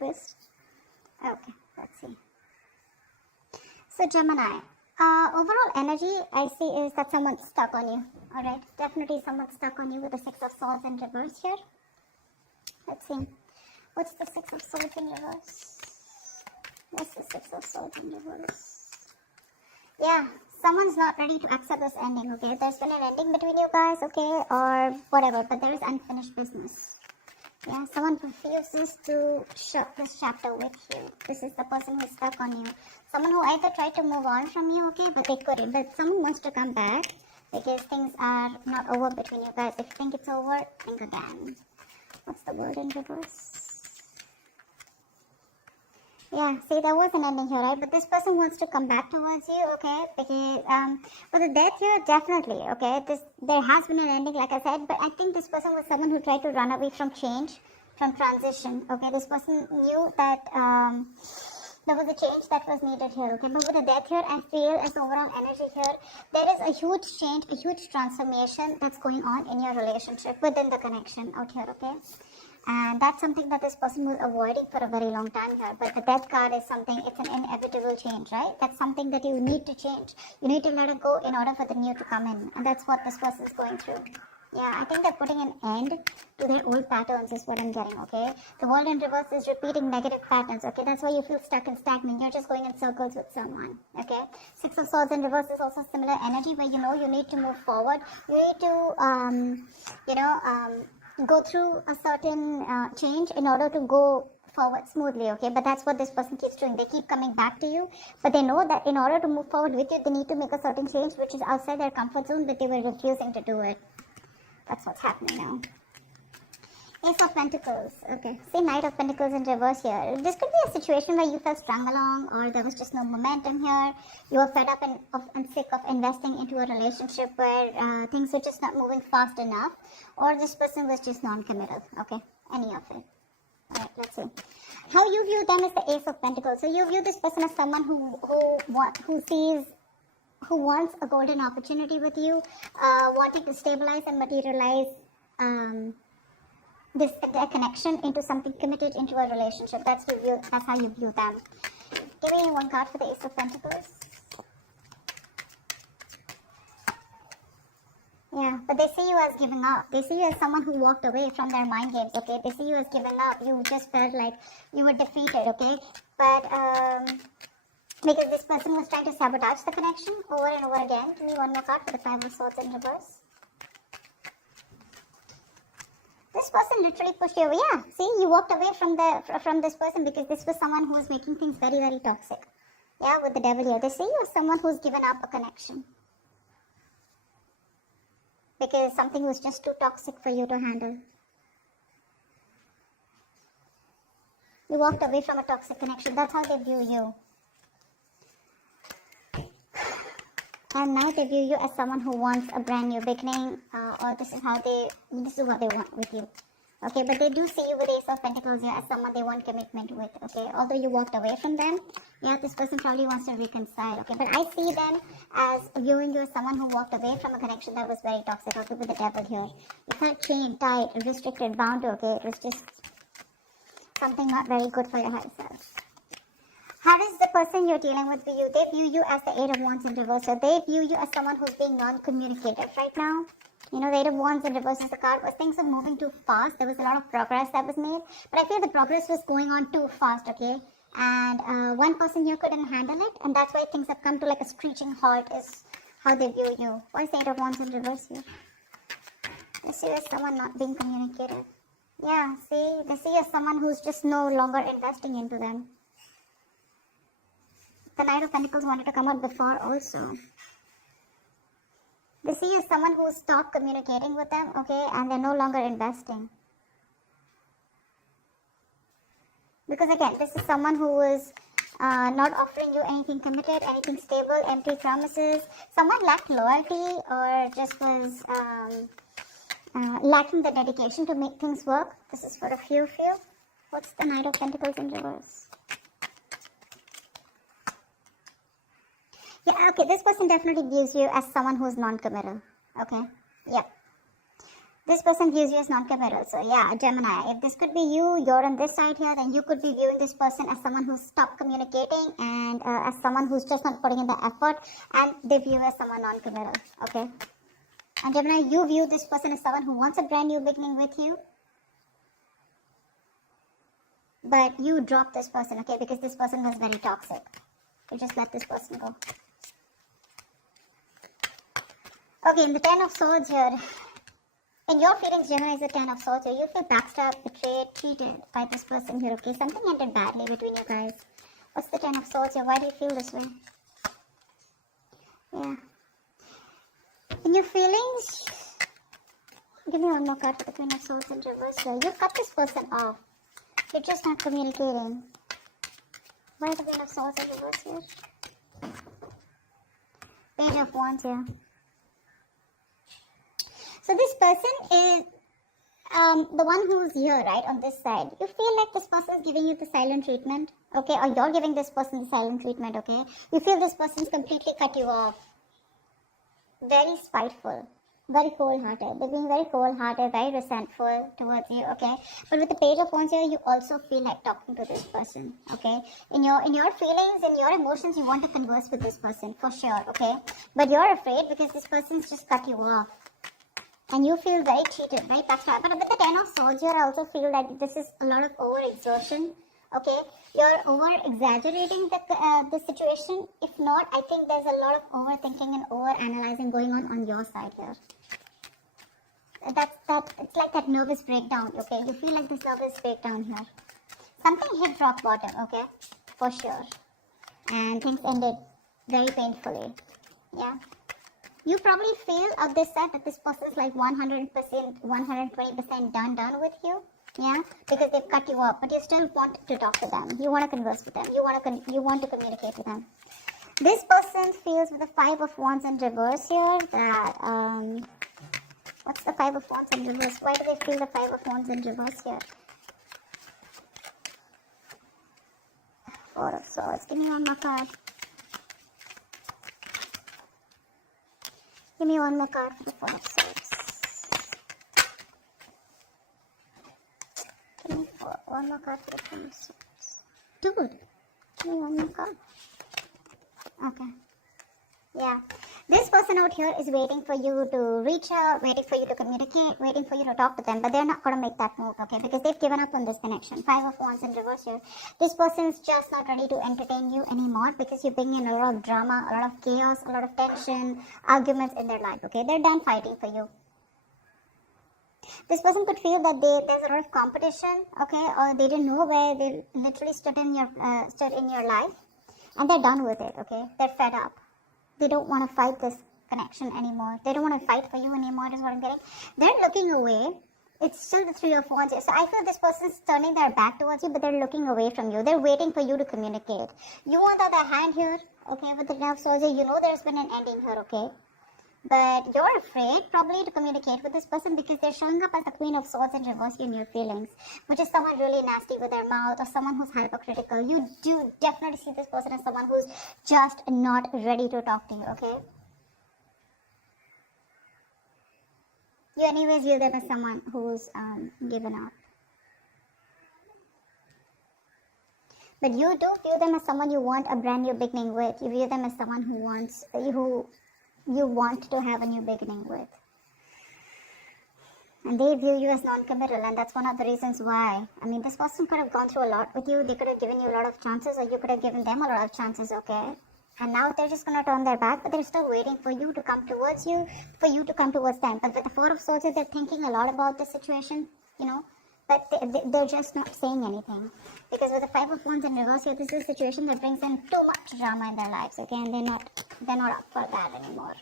twist. Okay, let's see. So Gemini, overall energy I see is that someone's stuck on you. Alright, definitely someone's stuck on you with the Six of Swords in reverse here. Let's see. What's the Six of Swords in reverse? What's the Six of Swords in reverse? Yeah, someone's not ready to accept this ending, okay? There's been an ending between you guys, okay? Or whatever, but there is unfinished business. Yeah, someone refuses to shut this chapter with you. This is the person who's stuck on you. Someone who either tried to move on from you, okay, but they couldn't. But someone wants to come back because things are not over between you guys. If you think it's over, think again. What's the word in reverse? Yeah, see, there was an ending here, right? But this person wants to come back towards you, okay? Because, for the death here, definitely, okay? There has been an ending, like I said, but I think this person was someone who tried to run away from change, from transition, okay? This person knew that, there was a change that was needed here, okay? But with the death here, I feel as overall energy here, there is a huge change, a huge transformation that's going on in your relationship, within the connection out here, okay? And that's something that this person was avoiding for a very long time here. But the death card is something, it's an inevitable change, right? That's something that you need to change. You need to let it go in order for the new to come in. And that's what this person is going through. Yeah, I think they're putting an end to their old patterns is what I'm getting, okay? The world in reverse is repeating negative patterns, okay? That's why you feel stuck and stagnant. You're just going in circles with someone, okay? Six of Swords in reverse is also similar energy where you know you need to move forward. You need to, go through a certain change in order to go forward smoothly, okay? But that's what this person keeps doing. They keep coming back to you, but they know that in order to move forward with you, they need to make a certain change which is outside their comfort zone, but they were refusing to do it. That's what's happening now. Ace of Pentacles, okay. See, Knight of Pentacles in reverse here. This could be a situation where you felt strung along, or there was just no momentum here. You were fed up and sick of investing into a relationship where things were just not moving fast enough, or this person was just non-committal, okay. Any of it. Alright, let's see. How you view them is the Ace of Pentacles. So you view this person as someone who wants a golden opportunity with you, wanting to stabilize and materialize their connection into something committed, into a relationship. That's how you view them. Give me one card for the Ace of Pentacles. Yeah, but they see you as giving up. They see you as someone who walked away from their mind games, okay? They see you as giving up. You just felt like you were defeated, okay? But because this person was trying to sabotage the connection over and over again. Give me one more card for the Five of Swords in reverse. This person literally pushed you away. Yeah, see, you walked away from this person because this was someone who was making things very, very toxic. Yeah, with the devil here. They see you as someone who's given up a connection because something was just too toxic for you to handle. You walked away from a toxic connection. That's how they view you. And now they view you as someone who wants a brand new beginning, or this is what they want with you. Okay, but they do see you with Ace of Pentacles here as someone they want commitment with, okay? Although you walked away from them, yeah, this person probably wants to reconcile, okay? But I see them as viewing you as someone who walked away from a connection that was very toxic, okay, with the devil here. You felt chained, tied, restricted, bound, okay? It was just something not very good for your higher self. How does the person you're dealing with view you? They view you as the Eight of Wands in reverse. So they view you as someone who's being non-communicative right now. You know, the Eight of Wands in reverse is the card where things are moving too fast. There was a lot of progress that was made. But I feel the progress was going on too fast, okay? And one person here couldn't handle it. And that's why things have come to like a screeching halt is how they view you. Why is the Eight of Wands in reverse here? They see you as someone not being communicative. Yeah, see? They see you as someone who's just no longer investing into them. The Knight of Pentacles wanted to come out before also. They see you as someone who stopped communicating with them, okay, and they're no longer investing. Because again, this is someone who was not offering you anything committed, anything stable, empty promises. Someone lacked loyalty or just was lacking the dedication to make things work. This is for a few of you. What's the Knight of Pentacles in reverse? Yeah, okay, this person definitely views you as someone who is non-committal, okay? Yeah. This person views you as non-committal. So yeah, Gemini, if this could be you, you're on this side here, then you could be viewing this person as someone who's stopped communicating and as someone who's just not putting in the effort, and they view you as someone non-committal, okay? And Gemini, you view this person as someone who wants a brand new beginning with you, but you drop this person, okay, because this person was very toxic. You just let this person go. Okay, in the Ten of Swords here, in your feelings, Gemini, is the Ten of Swords here. You feel backstabbed, betrayed, cheated by this person here, okay? Something ended badly between you guys. What's the Ten of Swords here? Why do you feel this way? Yeah. In your feelings, give me one more card for the Queen of Swords in reverse here. You cut this person off. You're just not communicating. Why the Queen of Swords in reverse here? Page of Wands here. So this person is the one who's here, right, on this side. You feel like this person is giving you the silent treatment, okay, or you're giving this person the silent treatment, okay. You feel this person's completely cut you off. Very spiteful, very cold-hearted. They're being very cold-hearted, very resentful towards you, okay. But with the Page of Wands here, you also feel like talking to this person, okay. In your feelings, in your emotions, you want to converse with this person, for sure, okay. But you're afraid because this person's just cut you off. And you feel very cheated, right? That's right. But with the Ten of Swords, you also feel that this is a lot of overexertion. Okay, you're over-exaggerating the situation. If not, I think there's a lot of overthinking and over-analyzing going on your side here. It's like that nervous breakdown. Okay, you feel like this nervous breakdown here. Something hit rock bottom. Okay, for sure, and things ended very painfully. Yeah. You probably feel on this side that this person is like 100%, 120% done with you. Yeah, because they've cut you off, but you still want to talk to them. You want to converse with them. You want to communicate with them. This person feels with the Five of Wands in reverse here that what's the Five of Wands in reverse? Why do they feel the Five of Wands in reverse here? Four of Swords. Give me one more card. Give me one more card for the Four of Swords. Give me one more card for the Four of Swords. Dude, give me one more card. Okay. Yeah. This person out here is waiting for you to reach out, waiting for you to communicate, waiting for you to talk to them, but they're not going to make that move, okay, because they've given up on this connection. Five of Wands in reverse here. This person is just not ready to entertain you anymore because you bring in a lot of drama, a lot of chaos, a lot of tension, arguments in their life, okay. They're done fighting for you. This person could feel that there's a lot of competition, okay, or they didn't know where they literally stood in your life, and they're done with it, okay. They're fed up. They don't want to fight this connection anymore. They don't want to fight for you anymore, is what I'm getting. They're looking away. It's still the Three of Wands. So I feel this person's turning their back towards you, but they're looking away from you. They're waiting for you to communicate. You on the other hand here, okay, with the Ten of Swords, you know there's been an ending here, okay? But you're afraid probably to communicate with this person because they're showing up as the Queen of Swords in reverse in your feelings, which is someone really nasty with their mouth or someone who's hypocritical. You do definitely see this person as someone who's just not ready to talk to you, okay? You anyways view them as someone who's given up. But you do view them as someone you want a brand new beginning with. You view them as someone who you want to have a new beginning with. And they view you as non-committal, and that's one of the reasons why. I mean, this person could have gone through a lot with you. They could have given you a lot of chances, or you could have given them a lot of chances, okay? And now they're just going to turn their back, but they're still waiting for you to come towards you, for you to come towards them. But with the Four of Swords, they're thinking a lot about the situation, you know, but they're just not saying anything. Because with the Five of Wands in reverse here, this is a situation that brings in too much drama in their lives, okay? And they're not up for that anymore.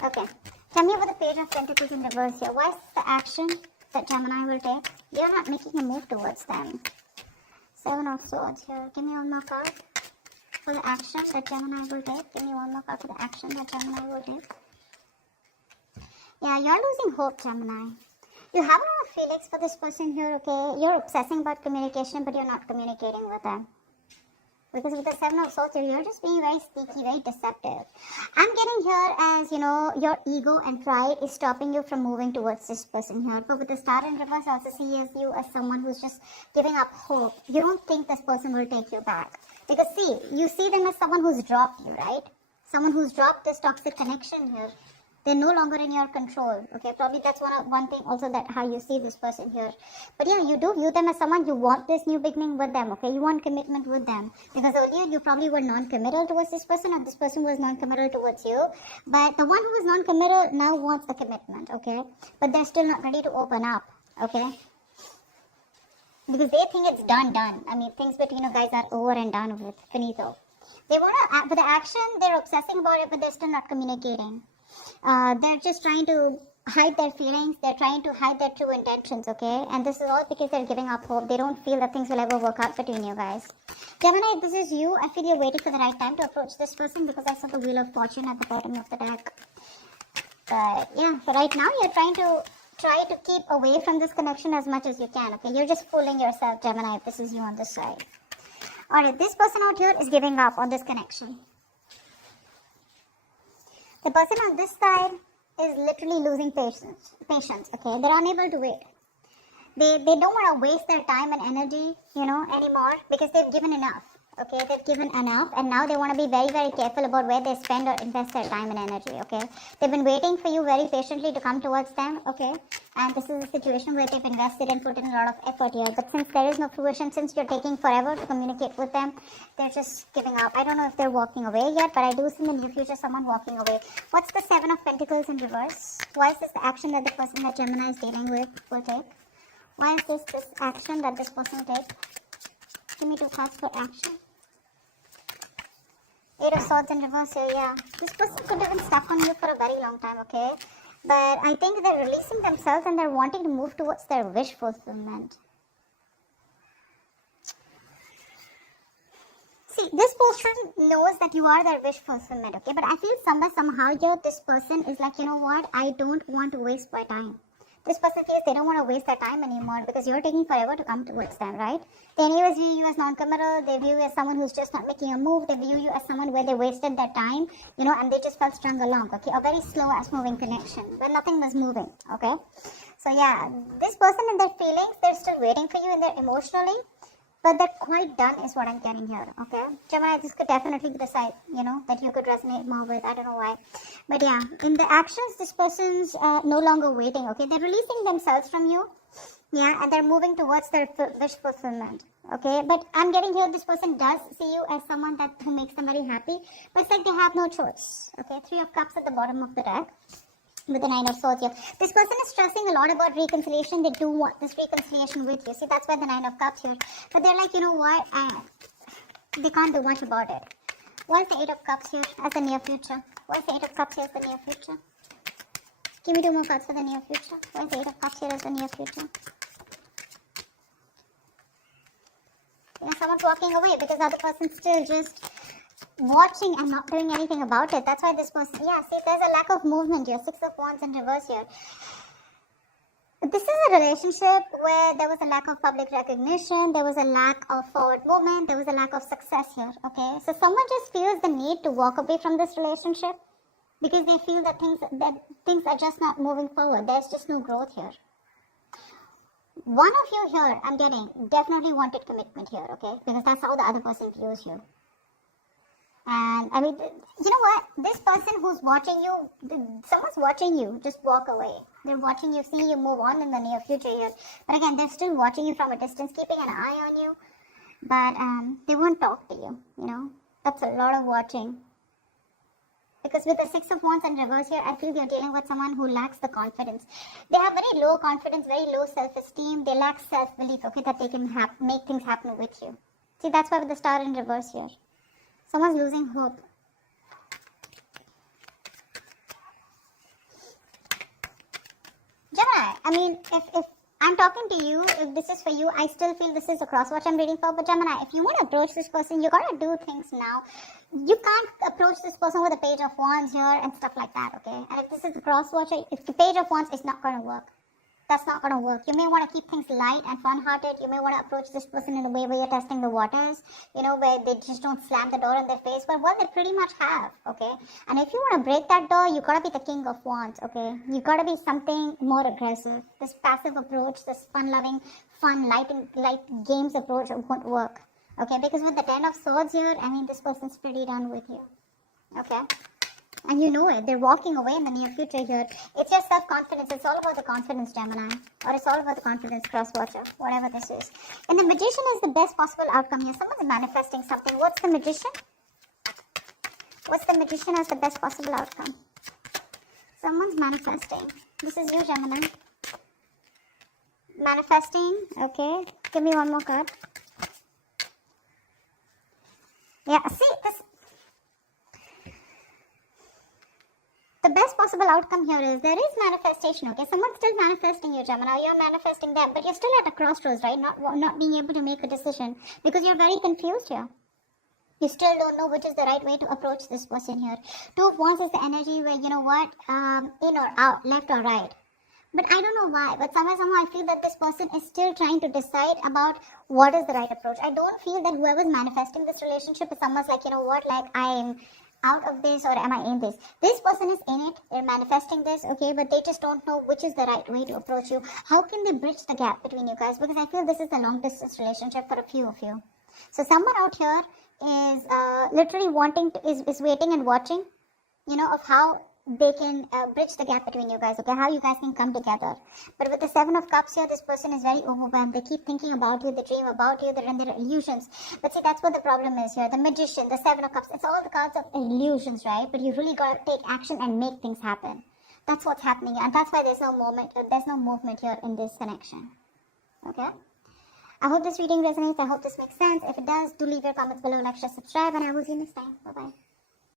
Okay, tell me about the Page of Pentacles in reverse here. Why is this the action that Gemini will take? You're not making a move towards them. Seven of Swords here. Give me one more card for the action that Gemini will take. Give me one more card for the action that Gemini will take. Yeah, you're losing hope, Gemini. You have a lot of feelings for this person here, okay? You're obsessing about communication, but you're not communicating with them. Because with the Seven of Swords, you're just being very sneaky, very deceptive. I'm getting here as, your ego and pride is stopping you from moving towards this person here. But with the Star in reverse, I also see as you as someone who's just giving up hope. You don't think this person will take you back. Because see, you see them as someone who's dropped you, right? Someone who's dropped this toxic connection here. They're no longer in your control. Okay, probably that's one thing also that how you see this person here. But yeah, you do view them as someone you want this new beginning with them. Okay, you want commitment with them because earlier you probably were non-committal towards this person, or this person was non-committal towards you. But the one who was non-committal now wants a commitment. Okay, but they're still not ready to open up. Okay, because they think it's done. I mean, things between you guys are over and done with. Finito. They want to, for the action, they're obsessing about it, but they're still not communicating. They're just trying to hide their feelings. They're trying to hide their true intentions, okay? And this is all because they're giving up hope. They don't feel that things will ever work out between you guys. Gemini, if this is you, I feel you're waiting for the right time to approach this person because I saw the Wheel of Fortune at the bottom of the deck. But yeah, for right now, you're trying to keep away from this connection as much as you can, okay? You're just fooling yourself, Gemini, if this is you on this side. Alright, this person out here is giving up on this connection. The person on this side is literally losing patience, okay? They're unable to wait. They don't want to waste their time and energy, anymore because they've given enough, okay? They've given enough and now they want to be very, very careful about where they spend or invest their time and energy, okay? They've been waiting for you very patiently to come towards them, okay? And this is a situation where they've invested and put in a lot of effort here. But since there is no fruition, since you're taking forever to communicate with them, they're just giving up. I don't know if they're walking away yet, but I do see in the near future someone walking away. What's the Seven of Pentacles in reverse? Why is this the action that the person that Gemini is dealing with will take? Why is this action that this person will take? Give me 2 cards for action. 8 of Swords in reverse here, yeah. This person could have been stuck on you for a very long time, okay? But I think they're releasing themselves and they're wanting to move towards their wish fulfillment. See, this person knows that you are their wish fulfillment, okay? But I feel somehow here, this person is like, you know what? I don't want to waste my time. This person feels they don't want to waste their time anymore because you're taking forever to come towards them, right? They anyways view you as non-committal. They view you as someone who's just not making a move. They view you as someone where they wasted their time, and they just felt strung along, okay? A very slow ass moving connection where nothing was moving, okay? So yeah, this person and their feelings, they're still waiting for you and they're emotionally, but they're quite done is what I'm getting here, okay? Gemini, this could definitely be the side, that you could resonate more with. I don't know why. But yeah, in the actions, this person's no longer waiting, okay? They're releasing themselves from you, yeah, and they're moving towards their wish fulfillment, okay? But I'm getting here, this person does see you as someone who makes them very happy, but it's like they have no choice, okay? 3 of Cups at the bottom of the deck. With the 9 of Swords here. This person is stressing a lot about reconciliation. They do want this reconciliation with you. See, that's why the 9 of Cups here. But they're like, you know what? They can't do much about it. What is the 8 of Cups here as the near future? What is the 8 of Cups here as the near future? Give me 2 more cards for the near future. What is the 8 of Cups here as the near future? Someone's walking away because the other person's still just watching and not doing anything about it. That's why this person, yeah, see, there's a lack of movement here. 6 of Wands in reverse here. This is a relationship where there was a lack of public recognition, there was a lack of forward movement, there was a lack of success here, okay? So someone just feels the need to walk away from this relationship because they feel that things are just not moving forward. There's just no growth here. One of you here, I'm getting, definitely wanted commitment here, okay? Because that's how the other person views you. And I mean, you know what? This person who's watching you, someone's watching you, just walk away. They're watching you, see you move on in the near future here. But again, they're still watching you from a distance, keeping an eye on you. But they won't talk to you, That's a lot of watching. Because with the 6 of Wands in reverse here, I feel you're dealing with someone who lacks the confidence. They have very low confidence, very low self-esteem. They lack self-belief, okay, that they can make things happen with you. See, that's why with the Star in reverse here. Someone's losing hope. Gemini, I mean, if I'm talking to you, if this is for you, I still feel this is a crosswatch I'm reading for. But Gemini, if you want to approach this person, you gotta do things now. You can't approach this person with a Page of Wands here and stuff like that, okay? And if this is a crosswatch, if the Page of Wands is not gonna work. That's not going to work. You may want to keep things light and fun-hearted. You may want to approach this person in a way where you're testing the waters, where they just don't slam the door in their face. But, well, they pretty much have, okay? And if you want to break that door, you got to be the king of wands, okay? You got to be something more aggressive. This passive approach, this fun-loving, light games approach won't work, okay? Because with the 10 of swords here, I mean, this person's pretty done with you, okay? And you know it. They're walking away in the near future here. It's your self-confidence. It's all about the confidence, Gemini. Or it's all about the confidence, cross-watcher. Whatever this is. And the magician is the best possible outcome here. Someone's manifesting something. What's the magician? What's the magician as the best possible outcome? Someone's manifesting. This is you, Gemini. Manifesting. Okay. Give me one more card. Yeah, see, this... The best possible outcome here is there is manifestation, okay? Someone's still manifesting you, Gemini. You're manifesting them, but you're still at a crossroads, right? Not being able to make a decision because you're very confused here. You still don't know which is the right way to approach this person here. Two of Wands is the energy where, you know what, in or out, left or right. But I don't know why, but somehow I feel that this person is still trying to decide about what is the right approach. I don't feel that whoever's manifesting this relationship is someone's like, you know what, like I'm out of this or am I in this? This person is in it, they're manifesting this, okay, but they just don't know which is the right way to approach you. How can they bridge the gap between you guys? Because I feel this is the long distance relationship for a few of you. So someone out here is literally is waiting and watching, of how they can bridge the gap between you guys, okay, how you guys can come together. But with the 7 of Cups here, this person is very overwhelmed. They keep thinking about you, they dream about you, they're in their illusions. But see, that's what the problem is here. The Magician, the 7 of Cups, it's all the cards of illusions, right? But you really got to take action and make things happen. That's what's happening, and that's why there's no movement here in this connection, okay? I hope this reading resonates. I hope this makes sense. If it does, do leave your comments below, like, share, subscribe, and I will see you next time. Bye-bye.